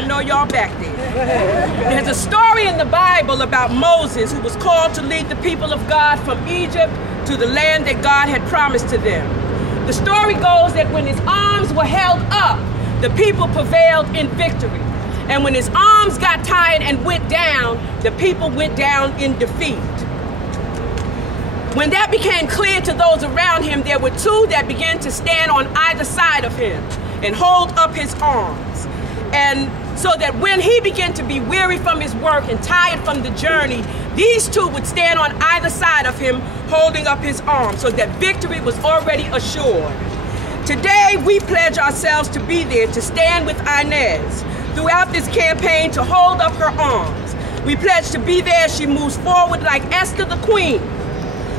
to know y'all back there. There's a story in the Bible about Moses, who was called to lead the people of God from Egypt to the land that God had promised to them. The story goes that when his arms were held up, the people prevailed in victory. And when his arms got tired and went down, the people went down in defeat. When that became clear to those around him, there were two that began to stand on either side of him and hold up his arms. And so that when he began to be weary from his work and tired from the journey, these two would stand on either side of him holding up his arms, so that victory was already assured. Today, we pledge ourselves to be there to stand with Inez throughout this campaign, to hold up her arms. We pledge to be there as she moves forward like Esther the queen,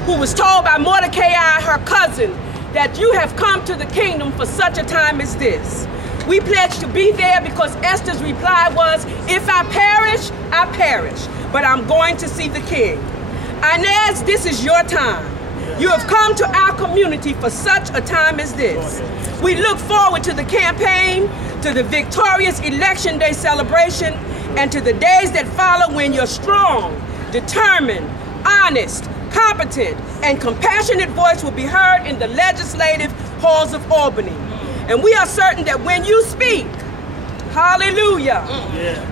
who was told by Mordecai, her cousin, that you have come to the kingdom for such a time as this. We pledge to be there because Esther's reply was, if I perish, but I'm going to see the king. Inez, this is your time. You have come to our community for such a time as this. We look forward to the campaign, to the victorious Election Day celebration, and to the days that follow when your strong, determined, honest, competent, and compassionate voice will be heard in the legislative halls of Albany. And we are certain that when you speak, hallelujah,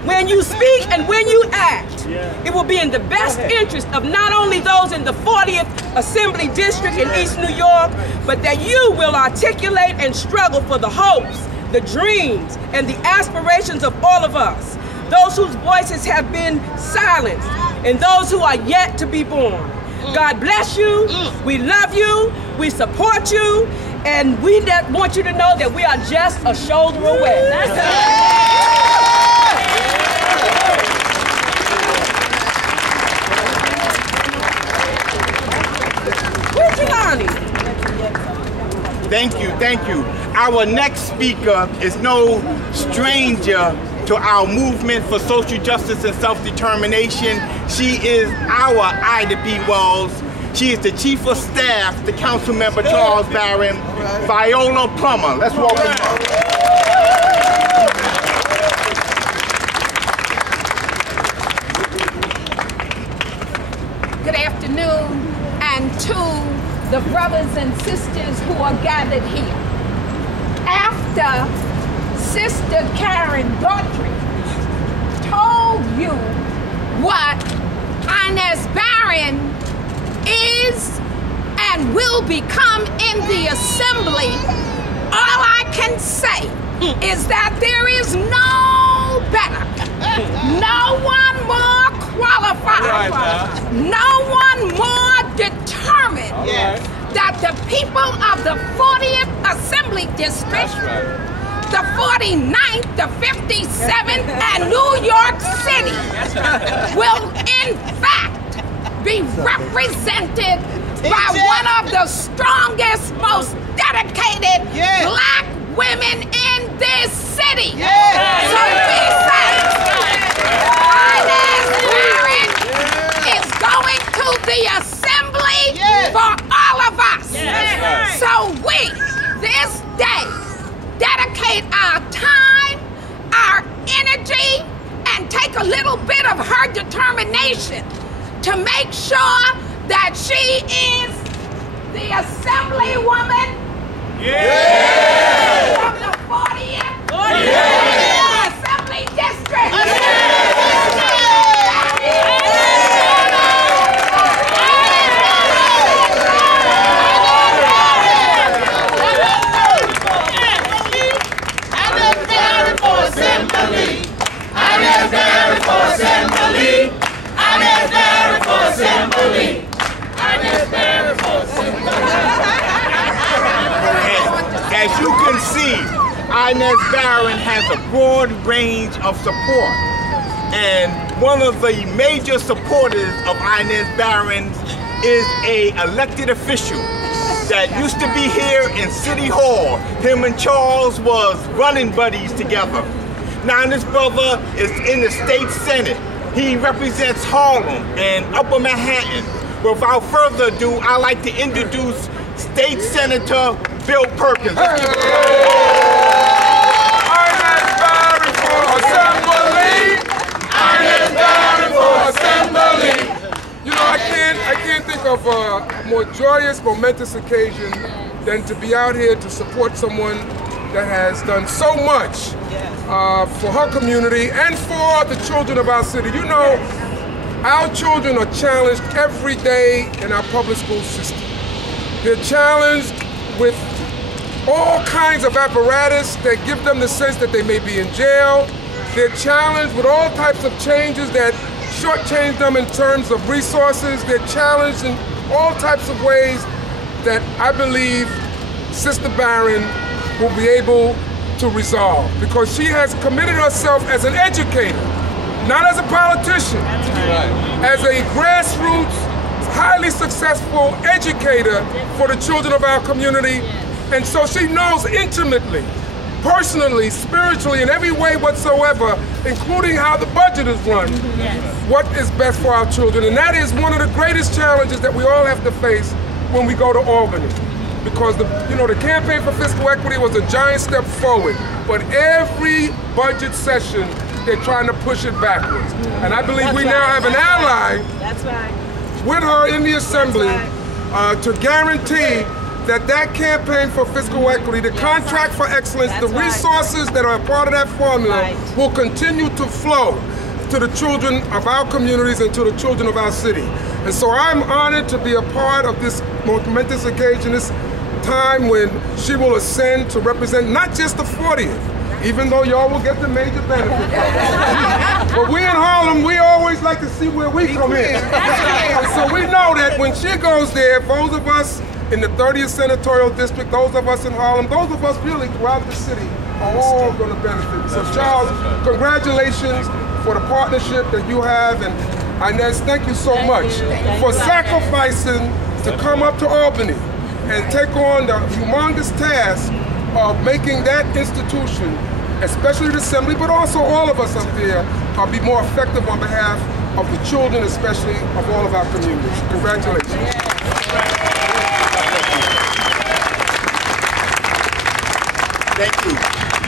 when you speak and when you act, it will be in the best interest of not only those in the 40th Assembly District in East New York, but that you will articulate and struggle for the hopes, the dreams, and the aspirations of all of us, those whose voices have been silenced, and those who are yet to be born. God bless you, we love you, we support you, and we want you to know that we are just a shoulder away. Thank you. Our next speaker is no stranger to our movement for social justice and self-determination. She is our Ida B. Wells. She is the Chief of Staff to Council Member Charles Barron, Viola Plummer. Let's welcome her. Good afternoon, and to the brothers and sisters who are gathered here. After Sister Karen Daughtry told you what Inez Barron is and will become in the assembly, all I can say is that there is no better, no one more qualified, no one more determined that the people of the 40th Assembly District, the 49th, the 57th, and New York City will in fact be represented by one of the strongest, most dedicated black women in this city. So we say, Inez Barron is going to the assembly for all of us. So we, this day, dedicate our time, our energy, and take a little bit of her determination to make sure that she is the assemblywoman from the 40th Assembly District. As you can see, Inez Barron has a broad range of support. And one of the major supporters of Inez Barron is an elected official that used to be here in City Hall. Him and Charles was running buddies together. Now this brother is in the state senate. He represents Harlem and Upper Manhattan. Without further ado, I'd like to introduce State Senator Bill Perkins. Inez Barron for Assembly. more joyous, momentous occasion than to be out here to support someone that has done so much for her community and for the children of our city. You know, our children are challenged every day in our public school system. They're challenged with all kinds of apparatus that give them the sense that they may be in jail. They're challenged with all types of changes that shortchange them in terms of resources. They're challenged in all types of ways that I believe Sister Barron will be able to resolve, because she has committed herself as an educator, not as a politician, as a grassroots, highly successful educator for the children of our community. And so she knows intimately, personally, spiritually, in every way whatsoever, including how the budget is run, what is best for our children. And that is one of the greatest challenges that we all have to face when we go to Albany. Because the campaign for fiscal equity was a giant step forward, but every budget session, they're trying to push it backwards. And I believe we now have an ally with her in the Assembly to guarantee that campaign for fiscal equity, the contract for excellence, the resources that are a part of that formula will continue to flow to the children of our communities and to the children of our city. And so I'm honored to be a part of this momentous occasion, this time when she will ascend to represent not just the 40th, even though y'all will get the major benefit. But we in Harlem, we always like to see where we come in. And so we know that when she goes there, those of us in the 30th Senatorial District, those of us in Harlem, those of us really throughout the city are all going to benefit. So Charles, congratulations for the partnership that you have, and Inez, thank you so much for sacrificing to come up to Albany and take on the humongous task of making that institution, especially the Assembly, but also all of us up there, be more effective on behalf of the children, especially of all of our communities. Congratulations. Thank you.